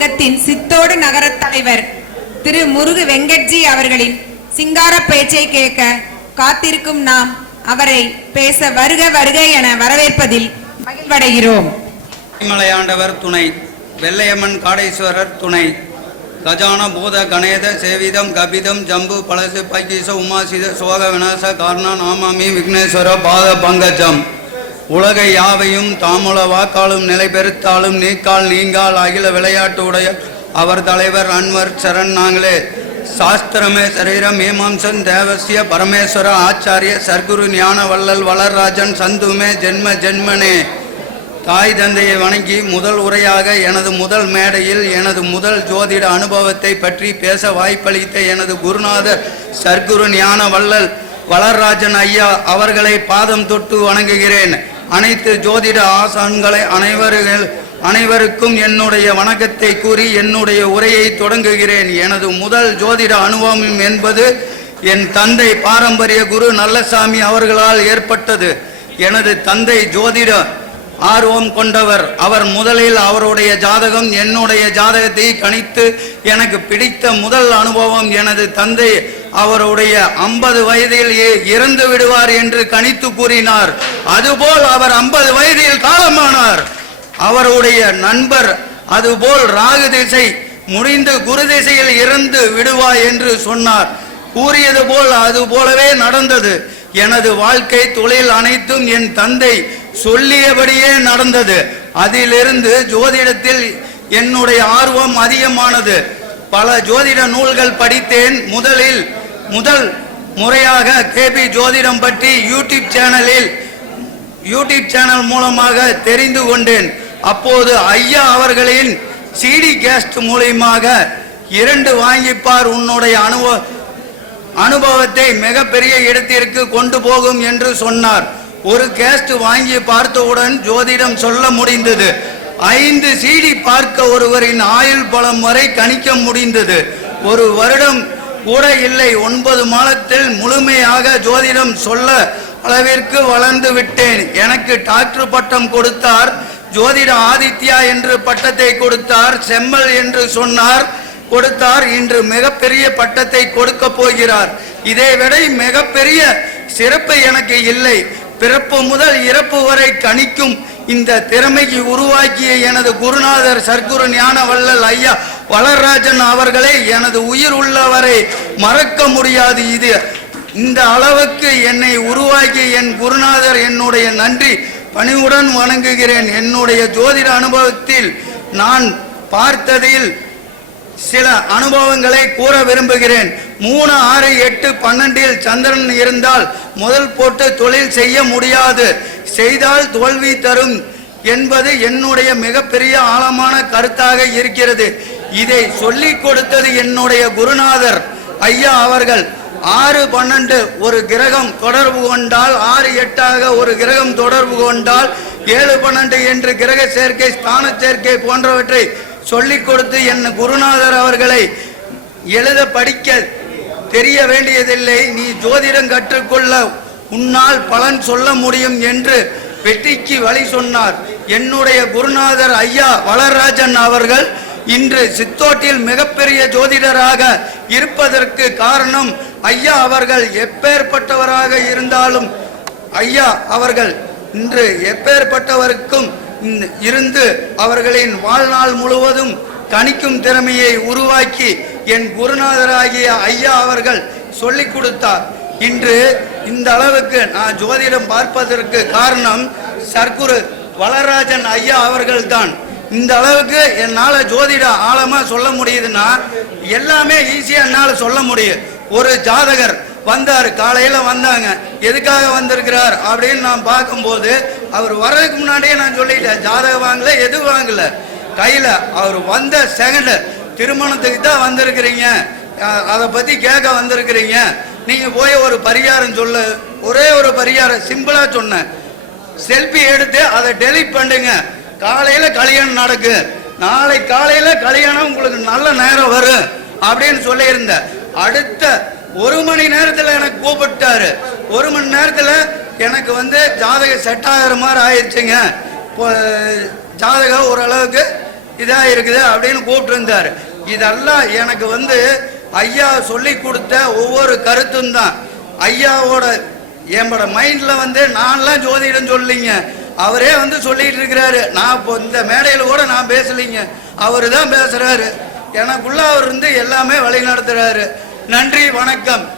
சங்கத்தின் சித்தோடு நகர தலைவர் திரு முருகு வெங்கட்ஜி அவர்களின் சிங்கார பேச்சை கேட்க காத்திருக்கும் நாம் அவரை பேச வருக வருக என வரவேற்பதில் மகிழ்வடைகிறோம். மலையாண்டவர் துணை வெள்ளையம்மன் காடேஸ்வரர் துணை கஜான பூத கணேத சேவிதம் கபிதம் ஜம்பு பழசு பைகீச உமாசித சோக விநாச காரணா நாமாமி விக்னேஸ்வர பாத பங்கஜம். உலக யாவையும் தாமுல வாக்காலும் நிலை பெருத்தாலும் நீக்கால் நீங்கால் அகில விளையாட்டு உடைய அவர் தலைவர் அன்வர் சரண் நாங்களே. சாஸ்திரமே சரீரம் மீமாம்சன் தேவசிய பரமேஸ்வர ஆச்சாரிய சர்க்குரு ஞான வள்ளல் வளர்ராஜன் சந்துமே ஜென்ம ஜென்மனே. தாய் தந்தையை வணங்கி முதல் உரையாக எனது முதல் மேடையில் எனது முதல் ஜோதிட அனுபவத்தை பற்றி பேச வாய்ப்பளித்த எனது குருநாதர் சர்க்குரு ஞான வள்ளல் வளர்ராஜன் ஐயா அவர்களை பாதம் தொட்டு வணங்குகிறேன். அனைத்து ஜோதிட ஆசான்களை அனைவர்கள் அனைவருக்கும் என்னுடைய வணக்கத்தை கூறி என்னுடைய உரையை தொடங்குகிறேன். எனது முதல் ஜோதிட அனுபவம் என்பது என் தந்தை பாரம்பரிய குரு நல்லசாமி அவர்களால் ஏற்பட்டது. எனது தந்தை ஜோதிட ஆர்வம் கொண்டவர். அவர் முதலில் அவருடைய ஜாதகம் என்னுடைய ஜாதகத்தை கணித்து எனக்கு பிடித்த முதல் அனுபவம் எனது தந்தை அவருடைய ஐம்பது வயதில் இ- இறந்து விடுவார் என்று கணித்து கூறினார். அதுபோல் அவர் ஐம்பது வயதில் காலமானார். அவருடைய நண்பர் அதுபோல் ராகு திசை முடிந்து குரு திசையில் இறந்து விடுவாய் என்று சொன்னார். கூறியது போல் அது போலவே நடந்தது. எனது வாழ்க்கை தொழில் அனைத்தும் என் தந்தை சொல்லியபடியே நடந்தது. அதிலிருந்து ஜோதிடத்தில் என்னுடைய ஆர்வம் அதிகமானது. பல ஜோதிட நூல்கள் படித்தேன். முதலில் முதல் முறையாக கேபி ஜோதிடம் பற்றி யூடியூப் சேனலில் யூடியூப் சேனல் மூலமாக தெரிந்து கொண்டேன். அப்போது ஐயா அவர்களின் சிடி கேஸ்ட் மூலியமாக இரண்டு வாங்கிப்பார் உன்னுடைய அனுபவ அனுபவத்தை மிகப்பெரிய இடத்திற்கு கொண்டு போகும் என்று சொன்னார். ஒரு கேஸ்ட் வாங்கி பார்த்தவுடன் ஜோதிடம் சொல்ல முடிந்தது. ஐந்து சீடி பார்க்க ஒருவரின் ஆயுள் பலம் வரை கணிக்க முடிந்தது. ஒரு வருடம் கூட இல்லை. ஒன்பது மாதத்தில் முழுமையாக ஜோதிடம் சொல்ல அளவிற்கு வளர்ந்து விட்டேன். எனக்கு டாக்டர் பட்டம் கொடுத்தார். ஜோதிட ஆதித்யா என்று பட்டத்தை கொடுத்தார். செம்மல் என்று சொன்னார். கொடுத்தார். இன்று மிகப்பெரிய பட்டத்தை கொடுக்க போகிறார். இதை விட மிகப்பெரிய சிறப்பு எனக்கு இல்லை. பிறப்பு முதல் இறப்பு வரை கணிக்கும் இந்த திறமைக்கு உருவாக்கிய எனது குருநாதர் சர்க்குரு ஞான வல்லல் ஐயா வளர்ராஜன் அவர்களை எனது உயிர் உள்ளவரை மறக்க முடியாது. இது இந்த அளவுக்கு என்னை உருவாக்கிய என் குருநாதர் என்னுடைய நன்றி பணிவுடன் வணங்குகிறேன். என்னுடைய ஜோதிட அனுபவத்தில் நான் பார்த்ததில் சில அனுபவங்களை கூற விரும்புகிறேன். மூணு ஆறு எட்டு பன்னெண்டில் சந்திரன் இருந்தால் முதல் போட்டு தொழில் செய்ய முடியாது. செய்தால் தோல்வி தரும் என்பது என்னுடைய மிகப்பெரிய ஆழமான கருத்தாக இருக்கிறது. இதை சொல்லிக் கொடுத்தது என்னுடைய குருநாதர். ஐயா அவர்கள் ஆறு பன்னெண்டு ஒரு கிரகம் தொடர்பு கொண்டால் ஆறு எட்டாக ஒரு கிரகம் தொடர்பு கொண்டால் ஏழு பன்னெண்டு என்று கிரக சேர்க்கை ஸ்தான சேர்க்கை போன்றவற்றை சொல்லிக் கொடுத்து என் குருநாதர் அவர்களை எழுத படிக்க தெரிய வேண்டியதில்லை. நீ ஜோதிடம் கற்றுக்கொள்ள உன்னால் பலன் சொல்ல முடியும் என்று வெற்றிக்கு வழி சொன்னார். என்னுடைய குருநாதர் ஐயா வளர்ராஜன் அவர்கள் இன்று சித்தோட்டில் மிகப்பெரிய ஜோதிடராக இருப்பதற்கு காரணம் ஐயா அவர்கள் எப்பேற்பட்டவராக இருந்தாலும் ஐயா அவர்கள் இன்று எப்பேற்பட்டவருக்கும் இருந்து அவர்களின் வாழ்நாள் முழுவதும் கணிக்கும் திறமையை உருவாக்கி என் குருநாதராகிய ஐயா அவர்கள் சொல்லிக் கொடுத்தார். இன்று இந்த அளவுக்கு நான் ஜோதிடம் பார்ப்பதற்கு காரணம் சர்க்குரு வளராஜன் ஐயா அவர்கள்தான். இந்த அளவுக்கு என்னால் ஜோதிட ஆழமாக சொல்ல முடியுதுன்னா எல்லாமே ஈஸியாக என்னால் சொல்ல முடியும். ஒரு ஜாதகர் வந்தார் காலையில் வந்தாங்க. எதுக்காக வந்திருக்கிறார் அப்படின்னு நான் பார்க்கும்போது அவர் வர்றதுக்கு முன்னாடியே நான் சொல்லிட்டேன் ஜாதகம் வாங்கல எது வாங்கல. கையில் அவர் வந்த செகண்ட் திருமணத்துக்கு தான் வந்திருக்கிறீங்க. அதை பற்றி கேட்க வந்திருக்கிறீங்க. நீங்கள் போய் ஒரு பரிகாரம் சொல்லு. ஒரே ஒரு பரிகாரம் சிம்பிளாக சொன்னேன். செல்ஃபி எடுத்து அதை டெலீட் பண்ணுங்க காலையில கல்யாணம் நடக்கு. நாளை காலையில கல்யாணம் உங்களுக்கு நல்ல நேரம் வரும் அப்படின்னு சொல்லியிருந்தேன் அடுத்த ஒரு மணி நேரத்துல எனக்கு கூப்பிட்டாரு. ஒரு மணி நேரத்துல எனக்கு வந்து ஜாதகம் செட் ஆகிற மாதிரி ஆயிடுச்சுங்க. இப்போ ஜாதகம் ஓரளவுக்கு இதா இருக்குது அப்படின்னு கூப்பிட்டு இருந்தாரு இதெல்லாம் எனக்கு வந்து ஐயா சொல்லி கொடுத்த ஒவ்வொரு கருத்தும் தான். ஐயாவோட என்னோட மைண்ட்ல வந்து நான்லாம் ஜோதிடம் சொல்லிங்க. அவரே வந்து சொல்லிட்டு இருக்கிறாரு. நான் இப்போ இந்த மேடையில் கூட நான் பேசலைங்க. அவர் தான் பேசுறாரு. எனக்குள்ள அவர் இருந்து எல்லாமே வழி நடத்துறாரு. நன்றி வணக்கம்.